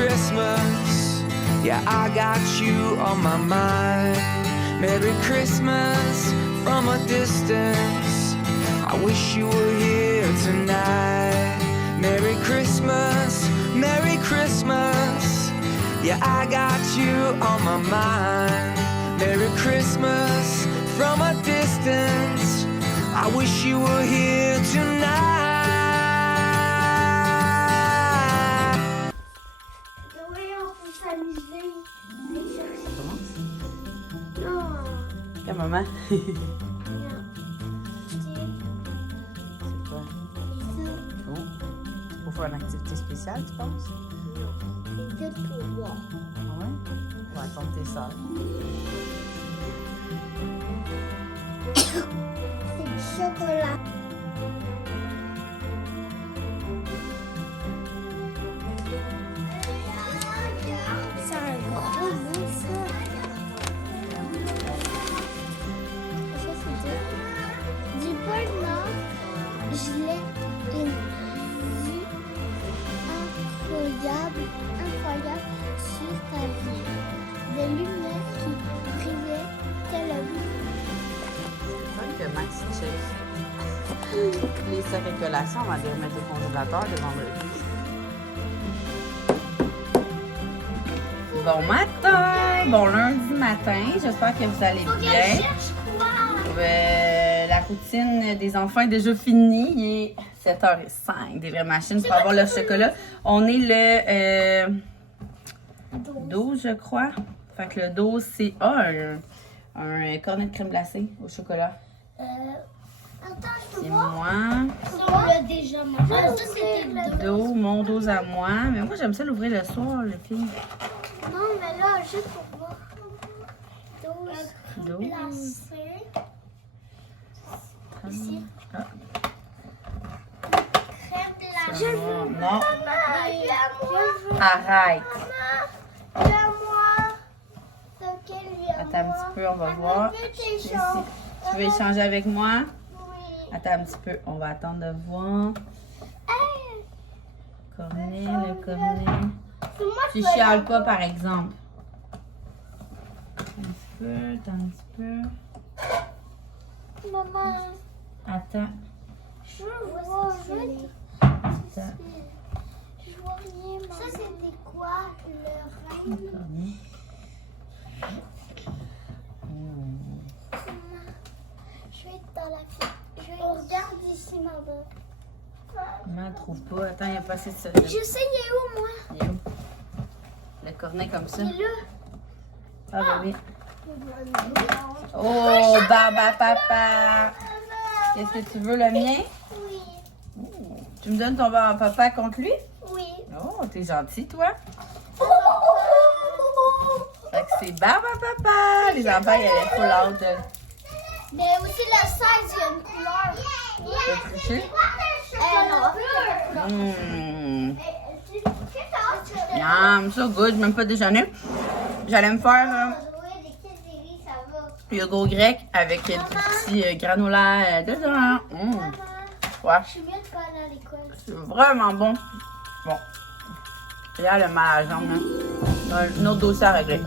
Christmas. Yeah, I got you on my mind. Merry Christmas from a distance. I wish you were here tonight. Merry Christmas, Merry Christmas. Yeah, I got you on my mind. Merry Christmas from a distance. I wish you were here tonight. Quelle maman? C'est quoi? Oh. Pour faire une activité spéciale, tu penses? Non, c'est juste pour voir. Ah ouais? On va attendre tes soeurs. C'est du chocolat. C'est un gros bout, ça. Ça, c'est du Pôle Nord. Je l'ai une vue incroyable sur ta vie. Des lumières qui brillaient tellement. C'est vrai que Max check les sacs à collation, on va les remettre au congélateur le vendredi. Bon matin! Bon lundi matin, j'espère que vous allez bien. La routine des enfants est déjà finie. Il est 7h05, des vraies machines pour avoir le chocolat. On est le 12, je crois. Fait que le 12, c'est un cornet de crème glacée au chocolat. Attends, je peux C'est voir. moi. On l'a déjà mangé. Ça, c'était le dos. Mon dos à moi. Mais moi, j'aime ça l'ouvrir le soir, les filles. Non, mais là, juste pour voir. 12 12. glacé. Ici. Ah, Crème glacée. c'est moi. Non, Maman, viens-moi. arrête. Maman, viens-moi. C'est quel viens-moi? Attends un petit peu, on va voir. Ici. Tu veux échanger avec moi? Oui. Attends un petit peu, on va attendre de voir. Hey, Cornet, le cornet. c'est moi Tu qui vais chiales la- pas, par exemple. Un petit peu, attends un petit peu. Maman, Attends, je vois rien. attends. Je vois rien, maman. Ça, c'était quoi? Le Le rein? cornet. Maman, je vais être dans la file. On regarde ici, maman. Maman, elle trouve pas. Attends, il n'y a pas assez de ça. Je sais, il est où, moi? Il est où? Le cornet comme ça. Il est là. Ah, bah oui. Oh, Baba Papa. Qu'est-ce que tu veux, le mien? Oui, Tu me donnes ton Baba Papa contre lui? oui. Oh, t'es gentil, toi. Fait que c'est Baba Papa. Les enfants, ils allaient full out. Mais aussi le 16, il y a une couleur. T'as triché? Non. Yum, so good. J'ai même pas déjeuné. J'allais me faire yogourt grec avec du petit granola dedans. Ouais, Je suis mieux de pas aller à l'école. c'est vraiment bon. Bon. Et là, le mal à la jambe, hein. Un autre dossier à régler.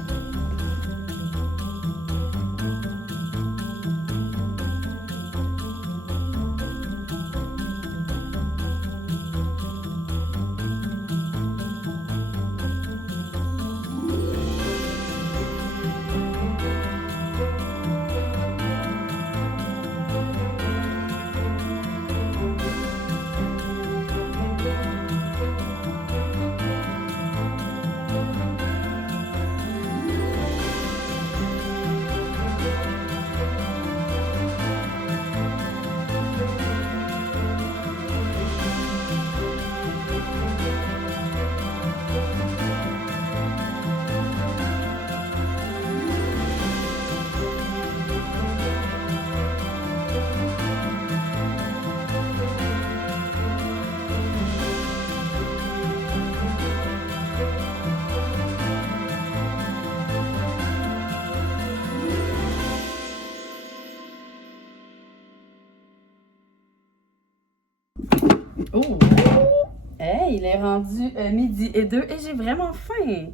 Il est rendu 12h02 et j'ai vraiment faim.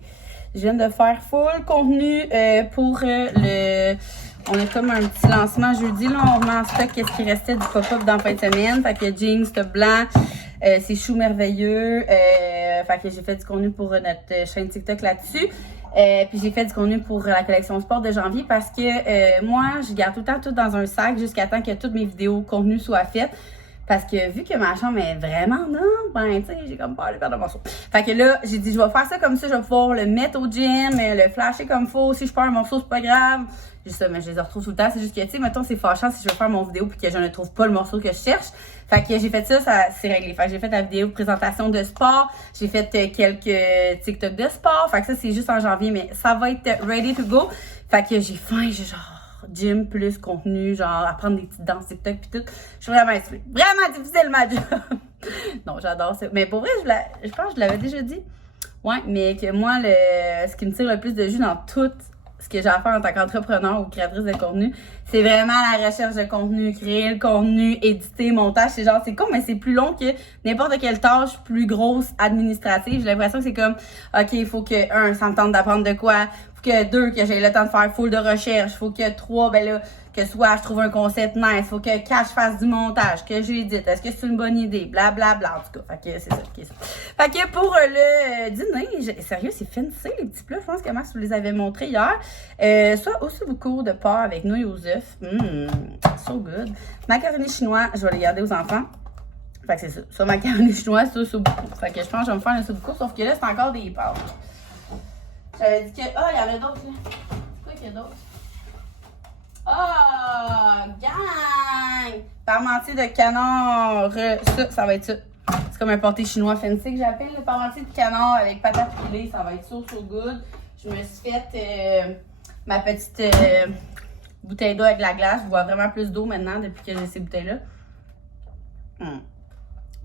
Je viens de faire full contenu pour le... On a comme un petit lancement jeudi, là. On remet en stock qu'est-ce qui restait du pop-up dans la fin de semaine. Fait que jeans, top blanc, c'est chou merveilleux. Fait que j'ai fait du contenu pour notre chaîne TikTok là-dessus. Puis j'ai fait du contenu pour la collection sport de janvier parce que moi, je garde tout le temps tout dans un sac jusqu'à temps que toutes mes vidéos contenu soient faites. Parce que vu que ma chambre est vraiment noble, ben tu sais, j'ai comme peur de perdre un morceau. Fait que là, j'ai dit, je vais faire ça comme ça, je vais pouvoir le mettre au gym, le flasher comme faut. Si je perds un morceau, c'est pas grave. Juste ça, mais je les retrouve tout le temps. C'est juste que, tu sais, mettons, c'est fâchant si je veux faire mon vidéo puis que je ne trouve pas le morceau que je cherche. Fait que j'ai fait ça c'est réglé. Fait que j'ai fait la vidéo présentation de sport. J'ai fait quelques TikTok de sport. Fait que ça, c'est juste en janvier, mais ça va être ready to go. Fait que j'ai faim, j'ai genre gym plus contenu, genre apprendre des petites danses TikTok pis tout. Je suis vraiment inspirée. Vraiment difficile ma job. Non, j'adore ça. Mais pour vrai, je pense que je l'avais déjà dit. Ouais, mais que moi, ce qui me tire le plus de jus dans tout ce que j'ai à faire en tant qu'entrepreneur ou créatrice de contenu, c'est vraiment la recherche de contenu, créer le contenu, éditer, montage. C'est genre, c'est con, mais c'est plus long que n'importe quelle tâche plus grosse administrative. J'ai l'impression que c'est comme, OK, il faut que, ça me tente d'apprendre de quoi. Faut que 2, que j'ai le temps de faire full de recherche. Faut que 3, ben là, que soit je trouve un concept nice. Faut que 4, je fasse du montage, que j'édite. Est-ce que c'est une bonne idée? Blablabla. Bla, bla. En tout cas, fait que c'est ça. Okay, ça. Fait que pour le dîner, sérieux, c'est fancy les petits plats. Je pense que Max vous les avait montrés hier. Soit aussi beaucoup de porc avec nouilles aux œufs. So good. Macaroni chinois, je vais les garder aux enfants. Fait que c'est ça. Soit macaroni chinois, soit sobuco. Fait que je pense que je vais me faire un sobuco, sauf que là, c'est encore des pâtes. J'avais dit que. Ah, il y en a d'autres, là. C'est quoi qu'il y a d'autre? Ah, gang! Parmentier de canard. Ça va être ça. C'est comme un pâté chinois fancy que j'appelle. Le parmentier de canard avec patates pilées. Ça va être so good. Je me suis fait ma petite bouteille d'eau avec la glace. Je bois vraiment plus d'eau maintenant depuis que j'ai ces bouteilles-là.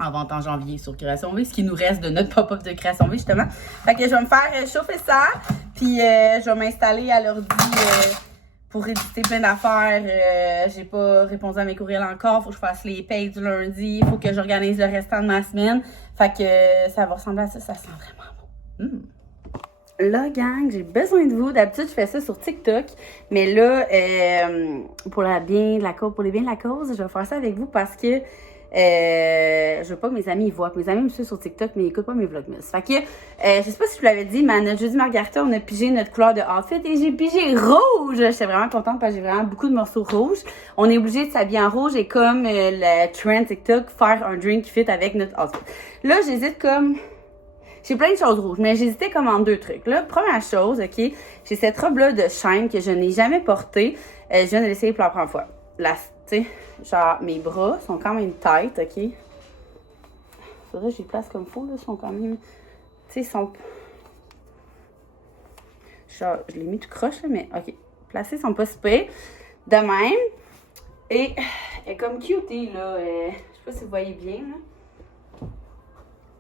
En vente en janvier sur Création V, ce qui nous reste de notre pop-up de Création V, justement. Fait que je vais me faire chauffer ça, puis je vais m'installer à l'ordi pour éditer plein d'affaires. J'ai pas répondu à mes courriels encore, faut que je fasse les payes du lundi, faut que j'organise le restant de ma semaine. Fait que ça va ressembler à ça, ça sent vraiment bon. Là, gang, j'ai besoin de vous. D'habitude, je fais ça sur TikTok, mais là, pour les biens de la cause, je vais faire ça avec vous parce que je veux pas que mes amis voient. Que mes amis me suivent sur TikTok, mais ils écoutent pas mes vlogmas. Fait que, je sais pas si je vous l'avais dit, mais à notre jeudi Margarita, on a pigé notre couleur de outfit et j'ai pigé rouge! J'étais vraiment contente parce que j'ai vraiment beaucoup de morceaux rouges. On est obligé de s'habiller en rouge et comme le trend TikTok, faire un drink qui fit avec notre outfit. Là, j'hésite comme... J'ai plein de choses rouges, mais j'hésitais comme en 2 trucs. Là, première chose, OK, j'ai cette robe-là de Shine que je n'ai jamais portée. Je viens de l'essayer pour la première fois. Tu sais, genre, mes bras sont quand même tight, OK? Faudrait que je les place comme il faut, là. Ils sont quand même... Tu sais, ils sont... Genre, je l'ai mis tout croche, là, mais OK. Placés, ils sont pas super. De même. Et elle est comme cutie, là. Je sais pas si vous voyez bien, là.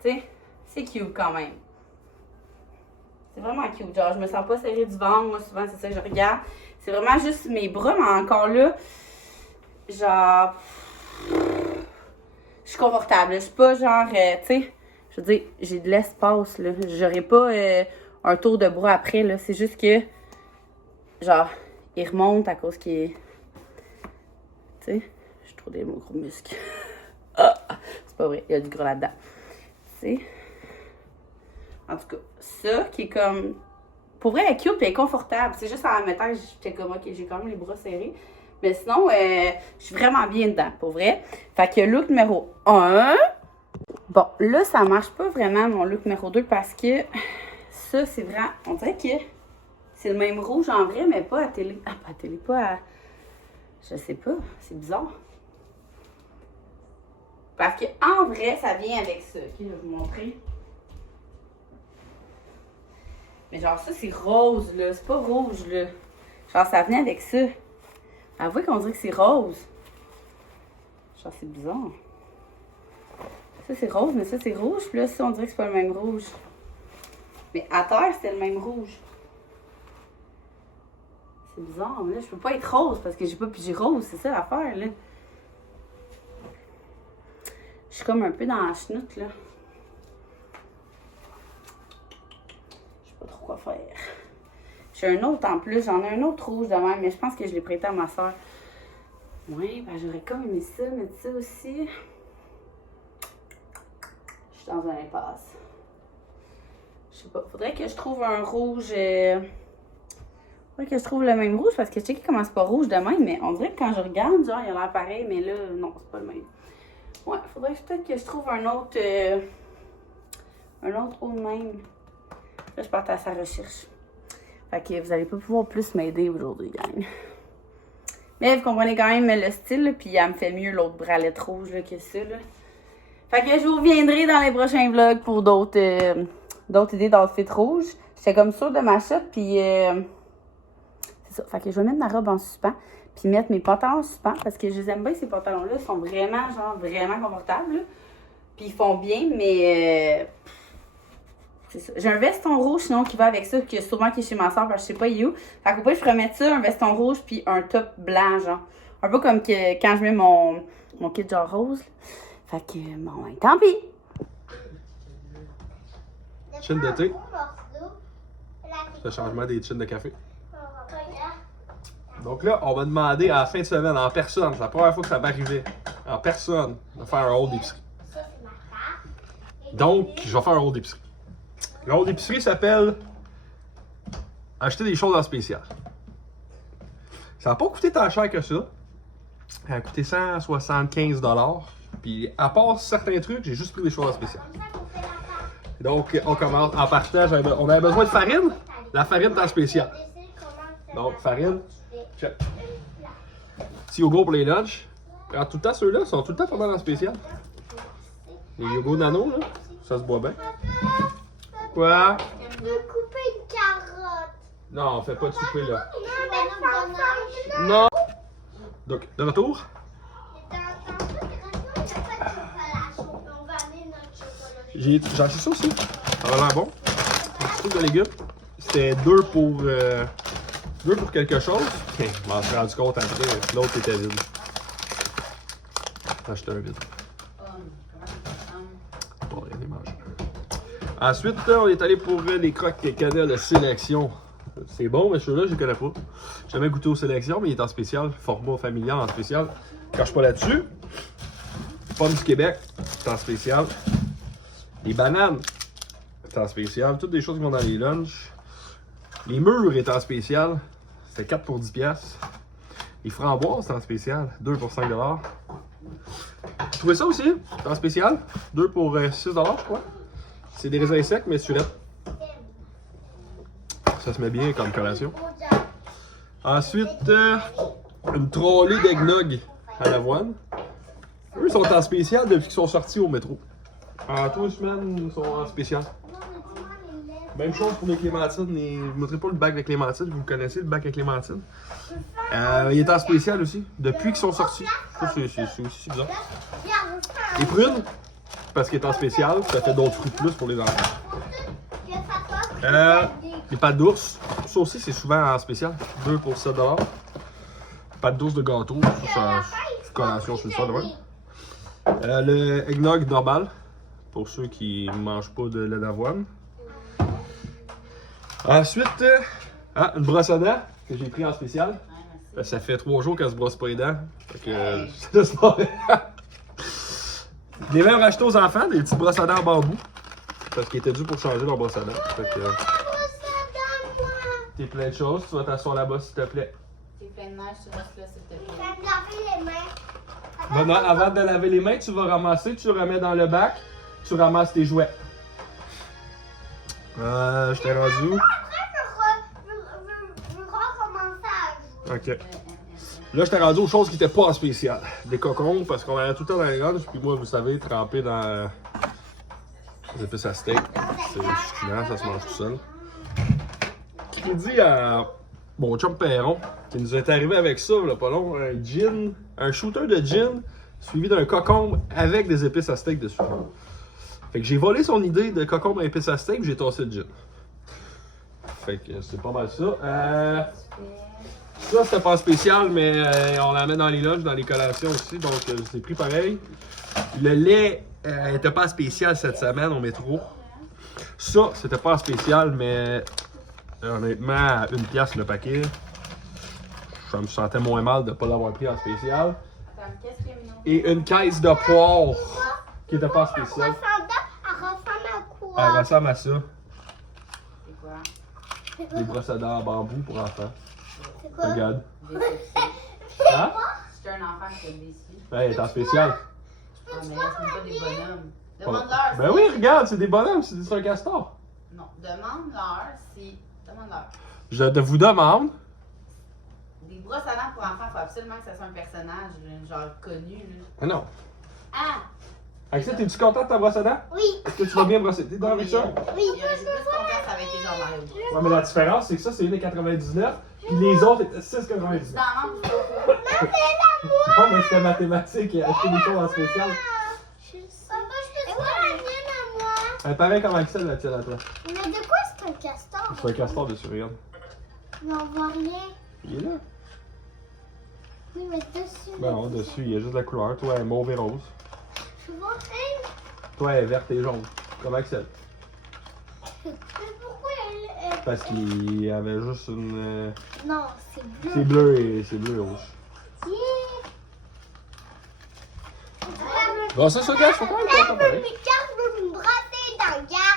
Tu sais... C'est cute quand même. C'est vraiment cute. Genre, je me sens pas serrée du ventre. Moi, souvent, c'est ça que je regarde. C'est vraiment juste mes bras, mais encore là, genre, je suis confortable. Je suis pas genre, tu sais, je veux dire, j'ai de l'espace, là. J'aurais pas un tour de bras après, là. C'est juste que, genre, il remonte à cause qu'il est, tu sais, j'ai trop des gros muscles. Ah, c'est pas vrai, il y a du gras là-dedans. Tu sais. En tout cas, ça qui est comme... Pour vrai, elle est cute et elle est confortable. C'est juste en la mettant que j'étais comme, OK, j'ai quand même les bras serrés. Mais sinon, je suis vraiment bien dedans, pour vrai. Fait que look numéro 1. Bon, là, ça marche pas vraiment, mon look numéro 2, parce que ça, c'est vraiment... On dirait que c'est le même rouge en vrai, mais pas à télé. Ah, pas à télé, pas à... Je sais pas, c'est bizarre. Parce que en vrai, ça vient avec ça. OK, je vais vous montrer. Mais genre, ça, c'est rose, là. C'est pas rouge, là. Genre, ça venait avec ça. Avouez qu'on dirait que c'est rose. Genre, c'est bizarre. Ça, c'est rose, mais ça, c'est rouge. Puis là, ça, on dirait que c'est pas le même rouge. Mais à terre, c'était le même rouge. C'est bizarre. Mais là, je peux pas être rose parce que j'ai pas pigé rose. C'est ça l'affaire, là. Je suis comme un peu dans la chenoute, là. faire. J'ai un autre en plus, j'en ai un autre rouge de même, mais je pense que je l'ai prêté à ma soeur. Oui, ben j'aurais comme aimé ça, mettre ça aussi. Je suis dans un impasse. Je sais pas, faudrait que je trouve un rouge. Faudrait que je trouve le même rouge parce que je sais qu'il commence pas rouge de même, mais on dirait que quand je regarde, genre, il a l'air pareil, mais là, non, c'est pas le même. Ouais, faudrait peut-être que je trouve un autre haut de même. Là, je parte à sa recherche. Fait que vous allez pas pouvoir plus m'aider aujourd'hui, gang. Mais vous comprenez quand même le style, là, puis elle me fait mieux l'autre bralette rouge là, que ça. Là. Fait que je vous reviendrai dans les prochains vlogs pour d'autres idées d'outfit rouge. J'étais comme sûre de ma shot, puis c'est ça. Fait que je vais mettre ma robe en suspens, puis mettre mes pantalons en suspens, parce que je les aime bien, ces pantalons-là. Ils sont vraiment, genre, vraiment confortables. Là. Puis ils font bien, mais... c'est ça. J'ai un veston rouge, sinon, qui va avec ça, qui est souvent qui est chez ma soeur, parce que je sais pas où. Fait qu'au pire, je ferais mettre ça, un veston rouge, puis un top blanc, genre. Un peu comme que, quand je mets mon kit genre rose. Fait que, bon, tant pis. Chin de thé. Le changement des chins de café. Donc là, on va demander à la fin de semaine, en personne, c'est la première fois que ça va arriver, en personne, de faire un haul d'épicerie. Donc, je vais faire un haul d'épicerie. Le haul d'épicerie s'appelle acheter des choses en spécial. Ça n'a pas coûté tant cher que ça. Ça a coûté 175$. Puis, à part certains trucs, j'ai juste pris des choses en spécial. Donc, on commence en partage. On avait besoin de farine. La farine est en spécial. Donc, farine. Check. Petit yogourt pour les lunchs. Alors, tout le temps, ceux-là sont tout le temps pas mal en spécial. Les yogourts nano, là, ça se boit bien. Quoi? Je veux couper une carotte. Non, on fait pas de souper, là. Non, Non! Donc, de retour. J'ai acheté ça aussi. Ça a l'air bon. Un petit truc de légumes. C'était 2 pour quelque chose. Je m'en suis rendu compte après. L'autre était vide. J'ai acheté un vide. Bon, rien n'est mangé. Ensuite, on est allé pour les croques cannelle de sélection. C'est bon, mais celui-là, je ne connais pas. J'ai jamais goûté aux sélections, mais il est en spécial. Format familial en spécial. Quand je suis pas là-dessus. Pommes du Québec, c'est en spécial. Les bananes, c'est en spécial. Toutes des choses qui vont dans les lunchs. Les mûres est en spécial. C'est 4 pour 10$. Les framboises, c'est en spécial. 2 pour 5$. Vous trouvez ça aussi? C'est en spécial. 2 pour 6$, je crois. C'est des raisins secs, mais surettes. Ça se met bien comme collation. Ensuite, une trolley d'eggnog à l'avoine. Eux sont en spécial depuis qu'ils sont sortis au métro. En 2 semaines, ils sont en spécial. Même chose pour les clémentines. Je ne vous montrerai pas le bac de clémentines. Vous connaissez le bac de clémentines. Il est en spécial aussi. Depuis qu'ils sont sortis. Ça, c'est aussi bizarre. Les prunes, parce qu'il est en spécial. Ça fait d'autres fruits de plus pour les enfants. Les pâtes d'ours. Ça aussi, c'est souvent en spécial. 2 pour 7$. Pâtes d'ours de gâteau. Ça, c'est collation sur le sol. Ouais. Le eggnog normal. Pour ceux qui ne mangent pas de lait d'avoine. Ensuite, une brosse à dents que j'ai pris en spécial. Ça fait 3 jours qu'elle se brosse pas les dents. Fait que c'est pas les mêmes rachetés aux enfants, des petites brosses à dents en bambou. Parce qu'ils étaient dû pour changer leur brosse à dents. Fait que t'es plein de choses. Tu vas t'asseoir là-bas s'il te plaît. T'es plein de neige, tu restes là s'il te plaît. Je vais me laver les mains. Maintenant, avant de laver les mains, tu vas ramasser, tu le remets dans le bac, tu ramasses tes jouets. Je t'ai rendu. Je veux recommencer à jouer. Ok. Là, je t'ai rendu aux choses qui n'étaient pas en spécial. Des cocons, parce qu'on allait tout le temps dans les lunchs, puis moi, vous savez, trempé dans les épices à steak. C'est succulent, ça se mange tout seul. Qui dit à mon chum Perron, qui nous est arrivé avec ça, là, pas long, un gin, un shooter de gin, suivi d'un cocombe avec des épices à steak dessus. Fait que j'ai volé son idée de cocombe à épices à steak, j'ai tassé le gin. Fait que c'est pas mal ça. Ça, c'était pas spécial, mais on la met dans les lunchs, dans les collations aussi, donc c'est pris pareil. Le lait était pas spécial cette semaine au métro. Ça, c'était pas spécial, mais Honnêtement, à 1$ le paquet, je me sentais moins mal de ne pas l'avoir pris en spécial. Attends, qu'est-ce qu'il y a, Minou? Et une caisse de poire qui n'était pas en spécial. Elle ressemble à quoi? Elle ressemble à ça. C'est quoi? Des brosses à dents en bambou pour enfants. C'est quoi? Regarde. Des succès. Hein? C'est un enfant qui est déçu. Ouais, elle est en spécial. Ah, mais là, ce n'est pas des bonhommes. Demande-leur. Ben oui, regarde, c'est des bonhommes, c'est un castor. Non, demande-leur si. Demande-leur. Je vous demande. Des brosses à dents pour enfants, il faut absolument que ça soit un personnage, genre connu. Là. Ah non. Ah! Axel, es-tu content de ta brosse à dents? Oui, Est-ce que tu vas bien brosser tes dents avec ça? oui. Il y aurait plus confiance avec les gens Mario. Ouais, mais la différence, c'est que ça, c'est 1,99$, puis les autres étaient 6,99$. Dans l'an, tu peux Non, mais c'était mathématique, acheter des choses en spécial. Papa, je peux voir la mienne à moi. Pareil comme Axel, la tienne à toi. Mais de quoi c'est un castor? C'est un castor dessus, regarde. Mais on voit rien. Il est là. Oui, mais dessus. Ben non, dessus, il y a juste la couleur. Toi, elle est mauve et rose. Je vois rien. Toi, elle est verte et jaune. Comme Axel. Mais pourquoi elle. Parce qu'il y avait juste une. Non, c'est bleu. C'est bleu et rouge. Yeah. Bon, ça, gars, je peux pas le temps pareil. Mais quand je veux me brasser dans le gars.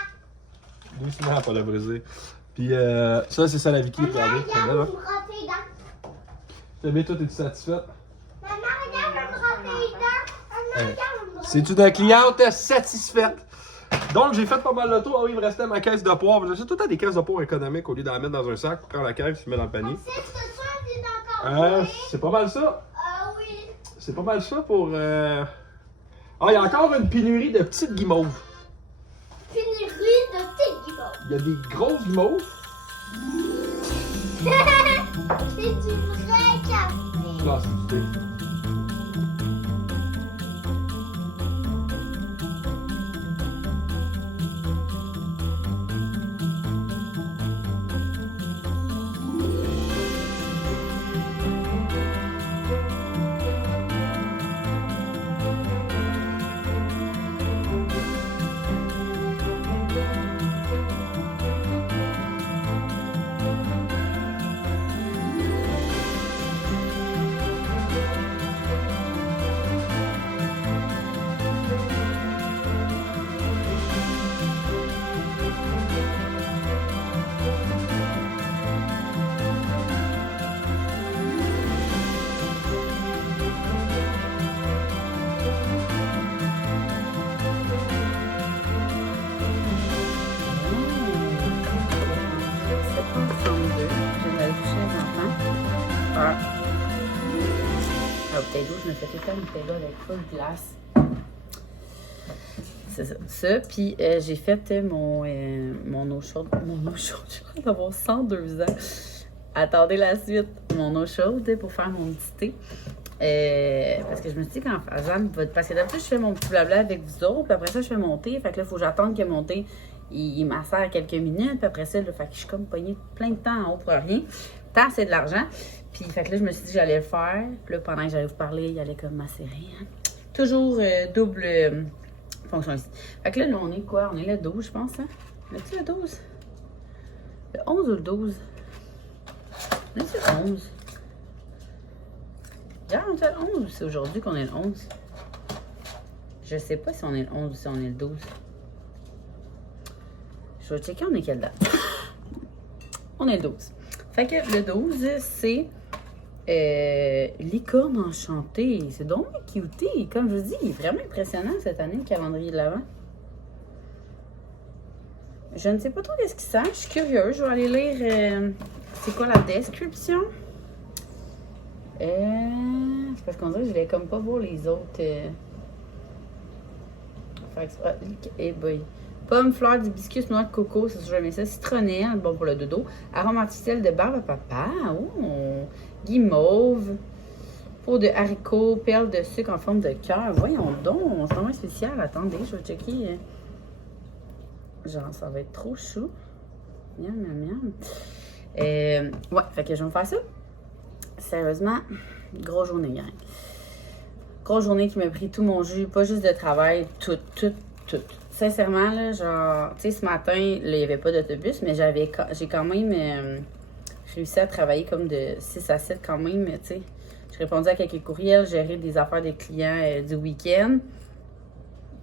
Doucement, pas le briser. Puis, ça, c'est ça la Vicky. Regardez, Maman, c'est regarde, là. je veux me brasser les dents. T'as bien, toi, t'es-tu satisfaite? Maman, regarde, je veux me brasser les dents. Maman, regarde, je veux me brasser. C'est une cliente satisfaite. Donc, j'ai fait pas mal de tour. Ah oui, il me restait ma caisse de poivre. J'achète tout le temps des caisses de poivre économiques au lieu d'en mettre dans un sac. Tu prends la caisse, tu mets dans le panier. C'est ce soir, c'est encore joué. C'est pas mal ça. Ah oui. C'est pas mal ça pour. Ah, il y a encore une pénurie de petites guimauves. Pénurie de petites guimauves. Il y a des grosses guimauves. C'est du vrai café. Là, c'est du thé. Je me fais tout le temps une Nutella avec full glace. C'est ça. Ça, puis j'ai fait mon eau chaude. Mon eau chaude, je crois d'avoir 102 ans. Attendez la suite. Mon eau chaude pour faire mon petit thé. Parce que je me suis dit qu'en faisant... Parce que d'habitude, je fais mon petit blabla avec vous autres, puis après ça, je fais mon thé. Fait que là, il faut que j'attende que mon thé, il m'assère quelques minutes, puis après ça, là, fait que je suis comme pognée plein de temps en haut pour rien. Tant, c'est de l'argent. Puis, fait que là, je me suis dit que j'allais le faire. Puis là, pendant que j'allais vous parler, il allait comme macérer. Hein. Toujours double fonction ici. Fait que là, on est quoi? On est le 12, je pense, hein? Est-ce le 12? Le 11 ou le 12? On est le 11. Hier, on était le 11 ou c'est aujourd'hui qu'on est le 11? Je sais pas si on est le 11 ou si on est le 12. Je vais checker on est quelle date. On est le 12. Fait que le 12, c'est licorne enchantée. C'est donc cutie. Comme je vous dis, il est vraiment impressionnant cette année, le calendrier de l'Avent. Je ne sais pas trop qu'est-ce qu'il sert. Je suis curieuse. Je vais aller lire c'est quoi la description. C'est parce qu'on dirait que je vais comme pas voir les autres. Boy. Pommes, fleurs d'hibiscus, noix de coco, c'est jamais ça. Citronnelle, bon pour le dodo. Arôme artificiel de barbe à papa. Oh! Guimauve. Peau de haricots, perles de sucre en forme de cœur. Voyons donc, c'est vraiment spécial. Attendez, je vais checker. Genre, ça va être trop chou. Miam, miam, miam. Ouais, fait que je vais me faire ça. Sérieusement, grosse journée, gang. Grosse journée qui m'a pris tout mon jus, pas juste de travail, tout. sincèrement, là, genre, tu sais, ce matin, là, il n'y avait pas d'autobus, mais j'ai quand même réussi à travailler comme de 6 à 7 quand même, tu sais. J'ai répondu à quelques courriels, géré des affaires des clients du week-end.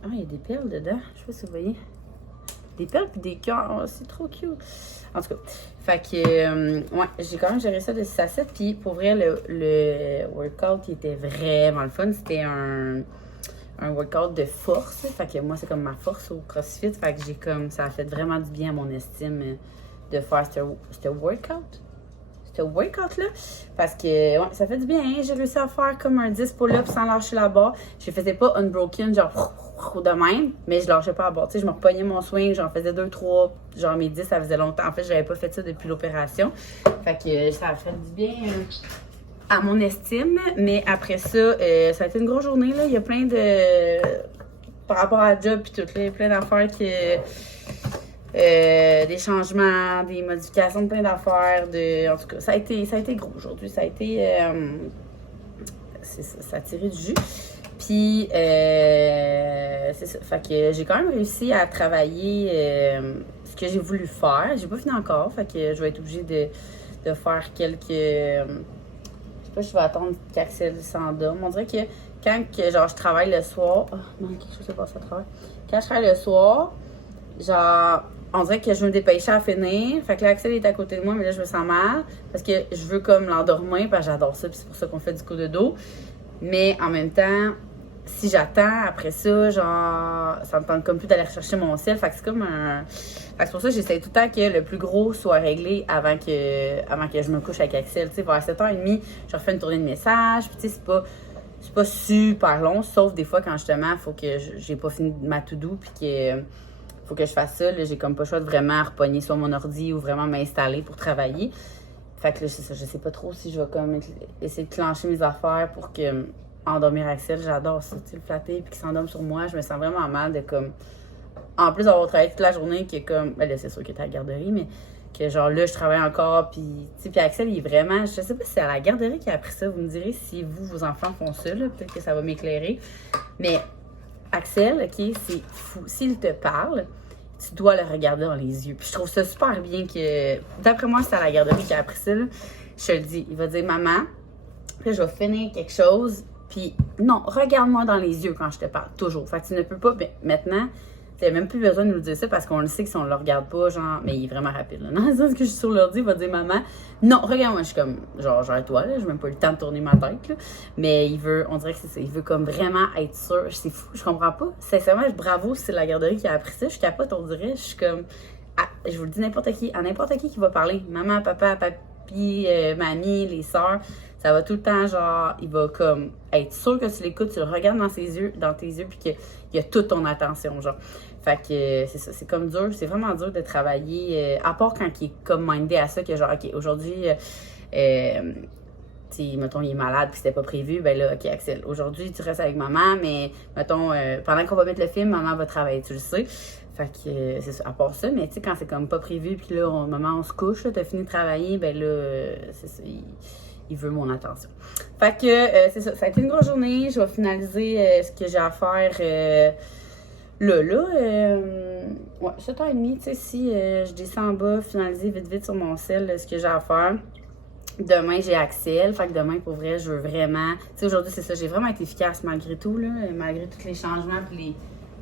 Ah, il y a des perles dedans, je sais pas si vous voyez. Des perles puis des cœurs, oh, c'est trop cute. En tout cas, fait que, ouais, j'ai quand même géré ça de 6 à 7, puis pour vrai, le workout qui était vraiment le fun, c'était un workout de force. Fait que moi, c'est comme ma force au CrossFit. Fait que j'ai comme, ça a fait vraiment du bien à mon estime de faire ce workout-là. Parce que, ouais, ça fait du bien. Hein? J'ai réussi à faire comme un 10 pull-ups sans lâcher la barre. Je faisais pas unbroken, genre de même, mais je lâchais pas la barre. Tu sais, je me repognais mon swing, j'en faisais 2, 3, genre mes 10, ça faisait longtemps. En fait, j'avais pas fait ça depuis l'opération. Fait que ça a fait du bien à mon estime. Mais après ça, ça a été une grosse journée, là. Il y a plein de... Par rapport à la job puis tout, là, il y a plein d'affaires qui... des changements, des modifications, plein d'affaires. En tout cas, ça a été gros aujourd'hui. Ça a été... ça a tiré du jus. Puis, c'est ça. Fait que j'ai quand même réussi à travailler ce que j'ai voulu faire. J'ai pas fini encore. Fait que je vais être obligée de faire quelques... je sais pas, je vais attendre qu'Axel s'endorme. On dirait que quand genre, je travaille le soir... Oh, non, quelque chose s'est passé à travers. Quand je travaille le soir, genre... On dirait que je veux me dépêcher à finir. Fait que là, Axel est à côté de moi, mais là, je me sens mal. Parce que je veux comme l'endormir, parce que j'adore ça, puis c'est pour ça qu'on fait du coup de dos. Mais en même temps, si j'attends après ça, genre, ça me tente comme plus d'aller rechercher mon ciel. Fait que c'est comme un... Fait que c'est pour ça que j'essaie tout le temps que le plus gros soit réglé avant que je me couche avec Axel. Tu sais, vers 7h30, je refais une tournée de messages. Puis tu sais, c'est pas super long, sauf des fois quand justement, il faut que j'ai pas fini ma to-do, puis que... faut que je fasse ça. Là, j'ai comme pas le choix de vraiment repogner sur mon ordi ou vraiment m'installer pour travailler. Fait que là, c'est ça. Je sais pas trop si je vais comme essayer de clencher mes affaires pour que endormir Axel. J'adore ça, tu sais, le flatter puis qu'il s'endorme sur moi. Je me sens vraiment mal de comme... En plus d'avoir travaillé toute la journée, qui est comme... Ben là, c'est sûr qu'il était à la garderie, mais que genre là, je travaille encore, puis... Tu sais, puis Axel, il est vraiment... Je sais pas si c'est à la garderie qu'il a appris ça. Vous me direz si vous, vos enfants font ça, là. Peut-être que ça va m'éclairer. Mais... Axel, OK, c'est fou. S'il te parle, tu dois le regarder dans les yeux. Puis je trouve ça super bien que... D'après moi, c'est à la garderie qui a appris ça, là. Je te le dis. Il va dire « Maman, puis là, je vais finir quelque chose. » Puis non, regarde-moi dans les yeux quand je te parle. Toujours. Fait que tu ne peux pas... Mais maintenant, tu n'as même plus besoin de nous dire ça parce qu'on le sait que si on le regarde pas, genre... Mais il est vraiment rapide, là. Non, c'est ce que je suis sur l'ordi, il va dire « Maman, non, regarde-moi. » Je suis comme... Genre toi, là. J'ai même pas eu le temps de tourner ma tête, là. Mais il veut... On dirait que c'est ça. Il veut comme vraiment être sûr. C'est fou. Je comprends pas. Sincèrement, bravo, c'est la garderie qui a appris ça. Je capote, on dirait. Je suis comme... Ah, je vous le dis n'importe qui. À n'importe qui va parler. Maman, papa, papi, mamie, les sœurs. Ça va tout le temps, genre... Il va comme être sûr que tu l'écoutes. Tu le regardes dans tes yeux, puis qu'il y a toute ton attention, genre. Fait que c'est ça, c'est comme dur, c'est vraiment dur de travailler, à part quand il est comme mindé à ça, que genre, OK, aujourd'hui, tu sais, mettons, il est malade puis c'était pas prévu, ben là, OK, Axel, aujourd'hui, tu restes avec maman, mais, mettons, pendant qu'on va mettre le film, maman va travailler, tu le sais. Fait que c'est ça, à part ça, mais tu sais, quand c'est comme pas prévu puis là, maman, on se couche, t'as fini de travailler, ben là, c'est ça, il veut mon attention. Fait que, c'est ça, ça a été une grosse journée, je vais finaliser ce que j'ai à faire, Là, ouais, 7h30, tu sais, si je descends en bas, finaliser vite sur mon sel ce que j'ai à faire. Demain, j'ai Axel. Fait que demain, pour vrai, je veux vraiment... Tu sais, aujourd'hui, c'est ça, j'ai vraiment été efficace malgré tout, là, malgré tous les changements et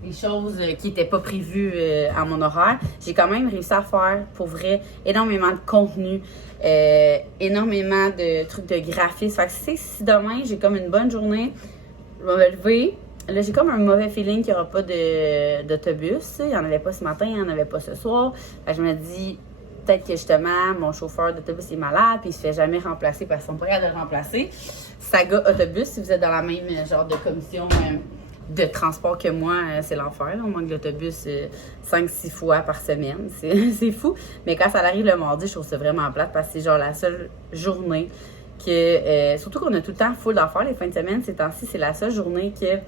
les choses qui n'étaient pas prévues à mon horaire. J'ai quand même réussi à faire, pour vrai, énormément de contenu, énormément de trucs de graphisme. Fait que, tu sais, si demain, j'ai comme une bonne journée, je vais me lever. Là, j'ai comme un mauvais feeling qu'il n'y aura pas d'autobus. Il n'y en avait pas ce matin, il n'y en avait pas ce soir. Fait que je me dis, peut-être que justement, mon chauffeur d'autobus est malade, puis il se fait jamais remplacer parce qu'ils sont pas capables de le remplacer. Saga Autobus, si vous êtes dans la même genre de commission de transport que moi, c'est l'enfer. On manque l'autobus 5-6 fois par semaine. C'est fou. Mais quand ça arrive le mardi, je trouve ça vraiment plate parce que c'est genre la seule journée que... surtout qu'on a tout le temps full d'affaires les fins de semaine. Ces temps-ci, c'est la seule journée que...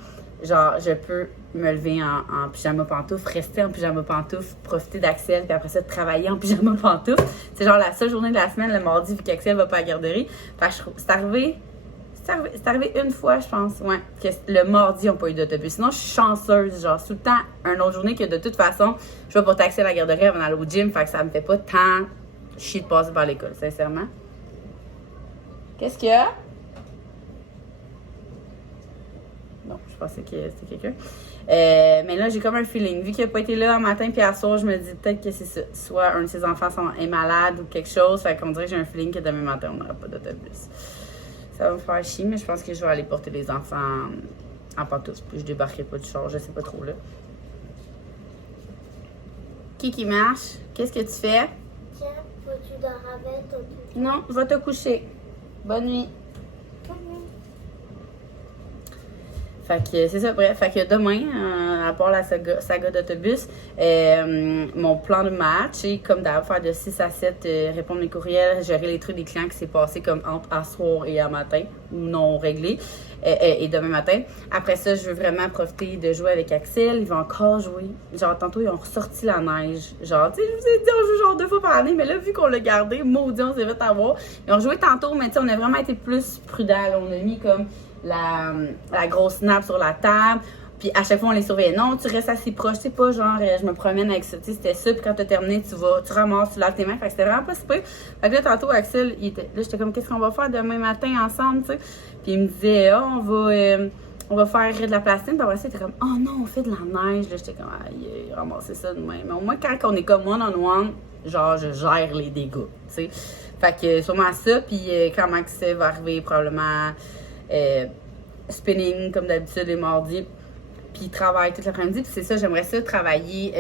Genre, je peux me lever en pyjama pantoufle, rester en pyjama pantoufle, profiter d'Axel, puis après ça, travailler en pyjama pantoufle. C'est genre la seule journée de la semaine, le mardi, vu qu'Axel va pas à la garderie. Fait que c'est C'est arrivé une fois, je pense, ouais, que le mardi, ils n'ont pas eu d'autobus. Sinon, je suis chanceuse, genre, tout le temps, une autre journée que de toute façon, je vais pas taxer à la garderie avant d'aller au gym, fait que ça me fait pas tant chier de passer par l'école, sincèrement. Qu'est-ce qu'il y a? Non, je pensais que c'était quelqu'un. Mais là, j'ai comme un feeling. Vu qu'il n'a pas été là un matin puis à soir, je me dis peut-être que c'est ça. Soit un de ses enfants est malade ou quelque chose. Fait qu'on dirait que j'ai un feeling que demain matin, on n'aura pas d'autobus. Ça va me faire chier, mais je pense que je vais aller porter les enfants en pantoufles. Puis je débarquerai pas du char, je sais pas trop là. Qui marche? Qu'est-ce que tu fais? Tiens, faut-tu dors avec toi? Non, je vais te coucher. Bonne nuit. Fait que c'est ça, bref. Fait que demain, à part la saga d'autobus, mon plan de match est comme d'abord faire de 6 à 7, répondre les courriels, gérer les trucs des clients qui s'est passé comme entre à soir et à matin, ou non réglé, et demain matin. Après ça, je veux vraiment profiter de jouer avec Axel. Il va encore jouer. Genre, tantôt, ils ont ressorti la neige. Genre, tu sais, je vous ai dit, on joue genre 2 fois par année, mais là, vu qu'on l'a gardé, maudit, on s'est fait avoir. Ils ont joué tantôt, mais tu sais, on a vraiment été plus prudents. Là. On a mis comme la grosse nappe sur la table. Puis à chaque fois, on les surveillait. Non, tu restes assez proche. C'est pas genre, je me promène avec ça. Tu sais, c'était ça. Puis quand t'as terminé, tu ramasses, tu laves tes mains. Fait que c'était vraiment pas super. Fait que là, tantôt, Axel, là, j'étais comme, qu'est-ce qu'on va faire demain matin ensemble, tu sais. Puis il me disait, on va faire de la plastine. Puis après ça, il était comme, oh non, on fait de la neige. Là, j'étais comme, aïe, ramasser ça demain. Mais au moins, quand on est comme one-on-one, genre, je gère les dégâts, tu sais. Fait que sûrement ça. Puis quand Max va arriver, probablement spinning, comme d'habitude, les mardis. Puis il travaille toute l'après-midi. Puis c'est ça, j'aimerais ça travailler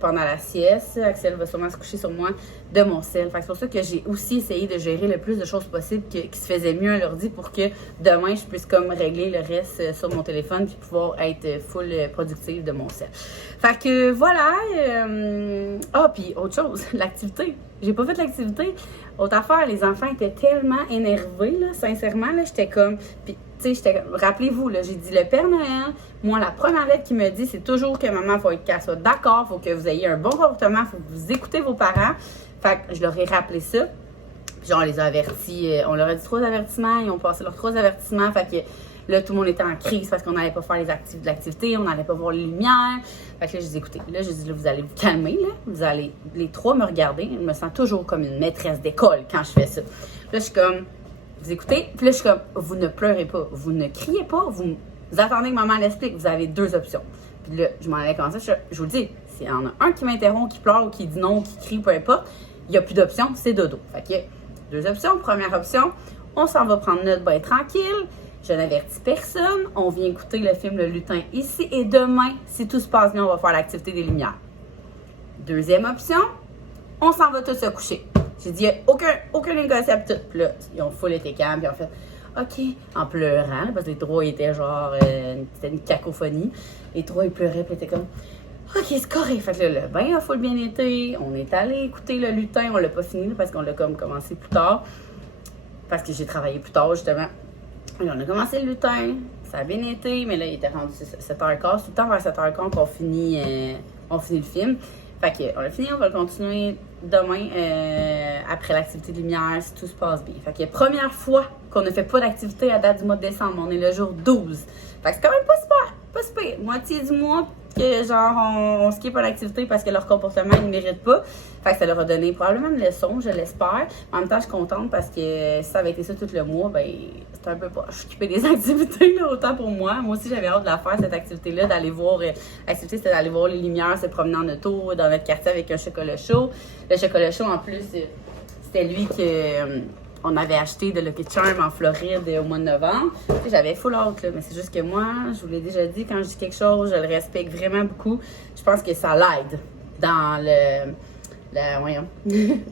pendant la sieste. Axel va sûrement se coucher sur moi de mon sel. Fait que c'est pour ça que j'ai aussi essayé de gérer le plus de choses possible qui se faisaient mieux à l'ordi pour que demain, je puisse comme régler le reste sur mon téléphone puis pouvoir être full productive de mon sel. Fait que voilà. Puis autre chose, l'activité. J'ai pas fait l'activité. Autre affaire, les enfants étaient tellement énervés, là, sincèrement, là, j'étais comme... Puis, tu sais, rappelez-vous, là, j'ai dit le Père Noël, moi, la première lettre qu'il me dit, c'est toujours que maman, qu'elle soit d'accord, faut que vous ayez un bon comportement, faut que vous écoutez vos parents. Fait que je leur ai rappelé ça. Puis genre, on les a avertis, on leur a dit 3 avertissements, ils ont passé leurs 3 avertissements, fait que... Là, tout le monde était en crise parce qu'on n'allait pas faire l'activité, on n'allait pas voir les lumières. Fait que là, je dis, écoutez, là, je dis, là, vous allez vous calmer, là. Vous allez, les 3 me regarder. Je me sens toujours comme une maîtresse d'école quand je fais ça. Là, je suis comme, vous écoutez. Puis là, je suis comme, vous ne pleurez pas, vous ne criez pas, vous attendez que maman l'explique. Vous avez 2 options. Puis là, je m'en allais comme ça. Je vous le dis, s'il y en a un qui m'interrompt, qui pleure ou qui dit non, qui crie, peu importe, il n'y a plus d'options, c'est dodo. Fait que 2 options. Première option, on s'en va prendre notre bain tranquille. Je n'avertis personne. On vient écouter le film Le Lutin ici. Et demain, si tout se passe bien, on va faire l'activité des lumières. Deuxième option, on s'en va tous se coucher. J'ai dit, aucun négociable tout. Puis là, ils ont full été calmes. Puis ils ont fait, OK, en pleurant. Parce que les 3 étaient genre, c'était une cacophonie. Les 3, ils pleuraient. Puis ils étaient comme, OK, c'est correct. Fait que là, le bain a full bien été. On est allé écouter Le Lutin. On l'a pas fini parce qu'on l'a comme commencé plus tard. Parce que j'ai travaillé plus tard, justement. On a commencé Le Lutin, ça a bien été, mais là, il était rendu 7h15. Tout le temps vers 7h15 qu'on finit le film. Fait qu'on a fini, on va le continuer demain après l'activité de lumière, si tout se passe bien. Fait que première fois qu'on ne fait pas d'activité à date du mois de décembre, on est le jour 12. Fait que c'est quand même pas super. Moitié du mois que genre on skip une activité parce que leur comportement ils ne méritent pas. Fait que ça leur a donné probablement une leçon, je l'espère. En même temps, je suis contente parce que si ça avait été ça tout le mois, ben c'était un peu pas. Je s'occuper des activités là, autant pour moi. Moi aussi j'avais hâte de la faire cette activité-là, d'aller voir. L'activité c'était d'aller voir les lumières, se promener en auto dans notre quartier avec un chocolat chaud. Le chocolat chaud en plus, c'était lui que on avait acheté de Lucky Charm en Floride au mois de novembre. J'avais full hâte, là, mais c'est juste que moi, je vous l'ai déjà dit, quand je dis quelque chose, je le respecte vraiment beaucoup. Je pense que ça l'aide dans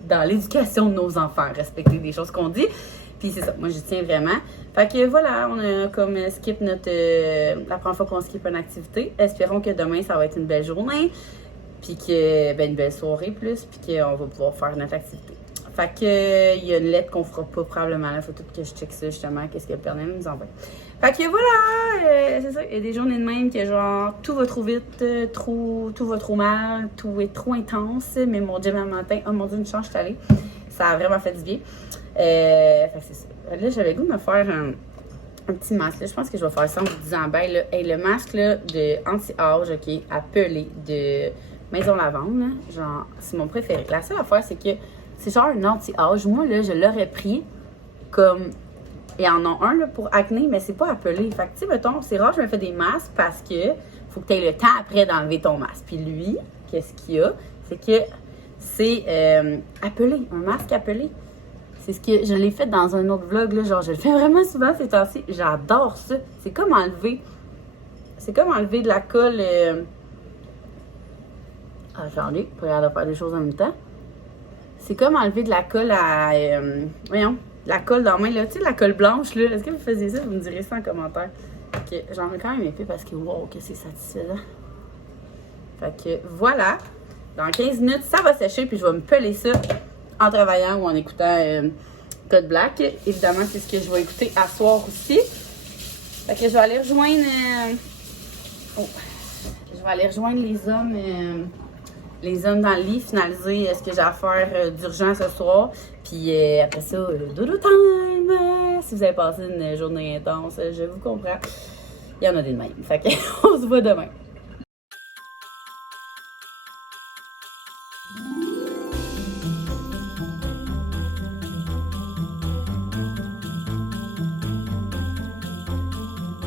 dans l'éducation de nos enfants, respecter des choses qu'on dit. Puis c'est ça, moi je tiens vraiment. Fait que voilà, on a comme skip la première fois qu'on skip une activité. Espérons que demain, ça va être une belle journée. Puis que, une belle soirée plus, puis qu'on va pouvoir faire notre activité. Fait que, il y a une lettre qu'on fera pas probablement. Il faut tout que je check ça justement, qu'est-ce que le Père Noël nous envoie. Fait que voilà, c'est ça. Il y a des journées de même que genre, tout va trop vite, tout va trop mal, tout est trop intense. Mais mon gym le matin, oh mon Dieu, une chance, je suis allée. Ça a vraiment fait du bien. Fait que c'est ça. Là, j'avais le goût de me faire un petit masque. Là. Je pense que je vais faire ça en vous disant, ben là, hey, le masque là, de anti-âge, ok, appelé de Maison Lavande, là, genre, c'est mon préféré. La seule affaire, c'est que c'est genre un anti-âge. Moi, là, je l'aurais pris comme... Il y en a un là, pour acné, mais c'est pas appelé. Fait que, tu sais, mettons, c'est rare, je me fais des masques parce que faut que tu aies le temps après d'enlever ton masque. Puis lui, qu'est-ce qu'il y a? C'est que c'est appelé, un masque appelé. C'est ce que je l'ai fait dans un autre vlog, là, genre je le fais vraiment souvent ces temps-ci. J'adore ça. C'est comme enlever de la colle. Ah, j'en ai, pas l'air de faire des choses en même temps. C'est comme enlever de la colle à. Voyons, la colle dans la main, là. Tu sais, la colle blanche, là. Est-ce que vous faisiez ça? Vous me direz ça en commentaire. Okay. J'en ai quand même épais parce que, wow, que c'est satisfaisant. Fait que voilà. Dans 15 minutes, ça va sécher, puis je vais me peler ça en travaillant ou en écoutant Code Black. Évidemment, c'est ce que je vais écouter à soir aussi. Fait que je vais aller rejoindre. Je vais aller rejoindre les hommes dans le lit, finaliser ce que j'ai à faire d'urgence ce soir. Puis après ça, dodo time! Si vous avez passé une journée intense, je vous comprends. Il y en a des de même. Fait que on se voit demain.